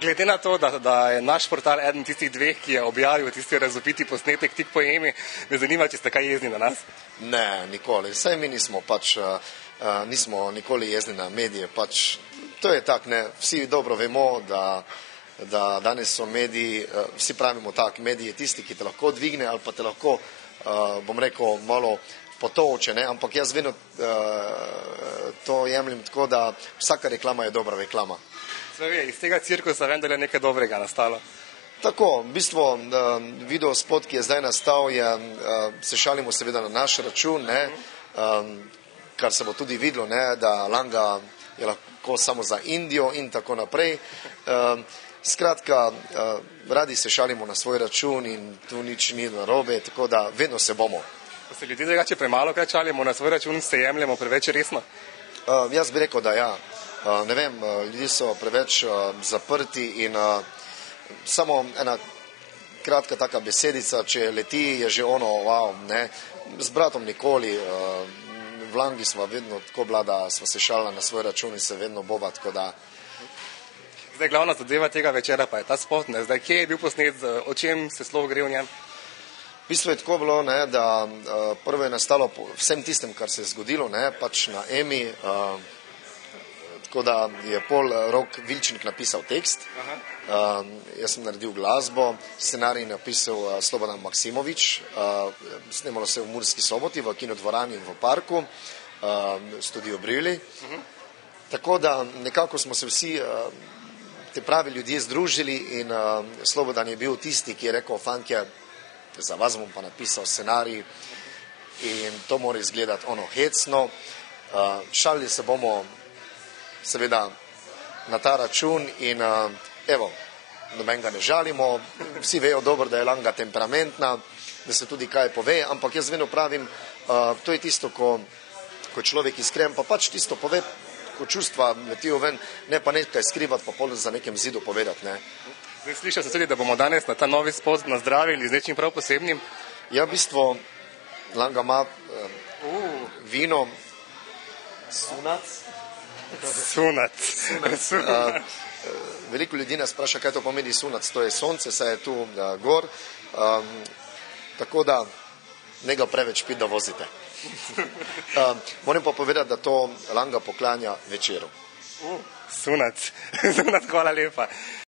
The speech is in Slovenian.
Glede na to, da je naš portal eden tistih dveh, ki je objavil tisti razvpiti posnetek tik po Emi, me zanima, če ste kaj jezni na nas? Ne, nikoli. Saj mi nismo nikoli jezni na medije. To je tak, ne. Vsi dobro vemo, da danes so mediji, vsi pravimo tak, medij je tisti, ki te lahko dvigne ali pa te lahko, bom rekel, malo potovče, ne, ampak jaz vedno to jemljem tako, da vsaka reklama je dobra reklama. Iz tega cirkusa vendar je nekaj dobrega nastalo. Tako, v bistvu video spot, ki je zdaj nastal, se šalimo seveda na naš račun, ne, kar se bo tudi videlo, ne, da Langa je lahko samo za Indijo in tako naprej. Skratka, radi se šalimo na svoj račun in tu nič ni narobe, tako da vedno se bomo. Ko se ljudje drugače premalo krat šalimo na svoj račun, se jemljemo preveč resno? Jaz bi rekel, da ja. Ne vem, ljudje so preveč zaprti in samo ena kratka taka besedica, če leti, je že ono, wow, ne. Z bratom nikoli, v Langi smo vedno tako bila, da smo se šalila na svoj račun in se vedno bova, tako da. Zdaj, glavna zadeva tega večera pa je ta spot, ne. Zdaj, kje je bil posnet, o čem se sploh gre v njem? V bistvu je tako bilo, ne, da prvo je nastalo vsem tistem, kar se je zgodilo, ne, pač na Emi, tako da je pol Rok Vilčnik napisal tekst, jaz sem naredil glasbo, scenarij napisal Slobodan Maksimovič, snemalo se v Murski Soboti, v kinodvorani in v parku, studio Brili, tako da nekako smo se vsi te pravi ljudje združili in Slobodan je bil tisti, ki je rekel, fantje, za vas bom pa napisal scenarij in to mora izgledati ono hecno, šalili se bomo seveda na ta račun in evo, noben ga ne žalimo, vsi vejo dobro, da je Langa temperamentna, da se tudi kaj pove, ampak jaz vedno pravim, to je tisto, ko človek iskren, pa pač tisto pove, ko čustva letijo ven, ne pa nekaj skrivati, pa pol za nekem zidu povedati, ne. Zdaj slišal sem tudi, da bomo danes na ta novi spot nazdravili z nečim prav posebnim. Ja, v bistvu Langa ima vino Sunac. Sunac. Veliko ljudi nas spraša, kaj to pomeni Sunac, to je sonce, saj je tu gor, tako da ne ga preveč piti, da vozite. Moram pa povedati, da to Langa poklanja večeru. Sunac, hvala lepa.